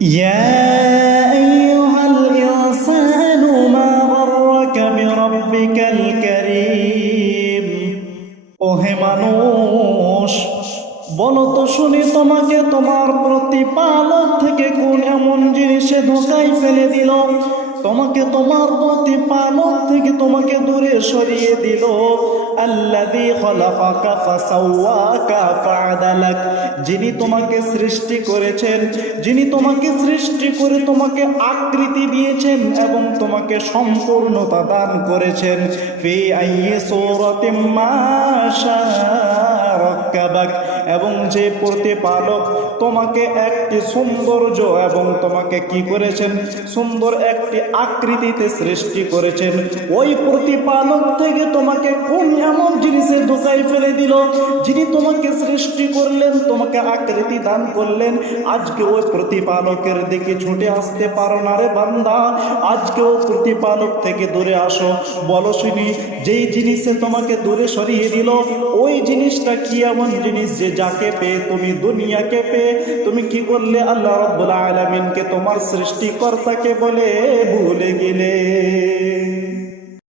يا أيها الإنسان ما غرك بربك الكريم ওহে মানুষ বলো তো শুনি তোমাকে তোমার প্রতিপালক থেকে কোন এমন জিনিসে ধোকায় ফেলে দিল তোমাকে তোমার প্রতিপালক থেকে তোমাকে দূরে সরিয়ে দিল। আল্লাযী খলাকাকা ফাসাওয়াকা ফাআদালাক। যিনি তোমাকে সৃষ্টি করেছেন, যিনি তোমাকে সৃষ্টি করে তোমাকে আকৃতি দিয়েছেন এবং তোমাকে সম্পূর্ণতা দান করেছেন। ফি আইয়ি সূরাতিম মা শাআ। রাক্কাবাক এবং যে প্রতিপালক তোমাকে একটি সৌন্দর্য এবং তোমাকে কি করেছেন? সুন্দর একটি আকৃতিতে সৃষ্টি করেছেন। ওই প্রতিপালক থেকে তোমাকে কোন এমন জিনিসের ধোকায় ফেলে দিল, যিনি তোমাকে সৃষ্টি করলেন, তোমাকে আকৃতি দান করলেন, আজকে ওই প্রতিপালকের দিকে ছুটে আসতে পারো না রে বান্দা। আজকে ওই প্রতিপালক থেকে দূরে আসো। বলো শুনি, যেই জিনিসে তোমাকে দূরে সরিয়ে দিল, ওই জিনিসটা কি এমন জিনিস যে যাকে পেয়ে তুমি দুনিয়াকে পেয়ে? তুমি কি করলে আল্লাহ রব্বুল আলমিনকে তোমার সৃষ্টিকর্তাকে বলে ভুলে গেলে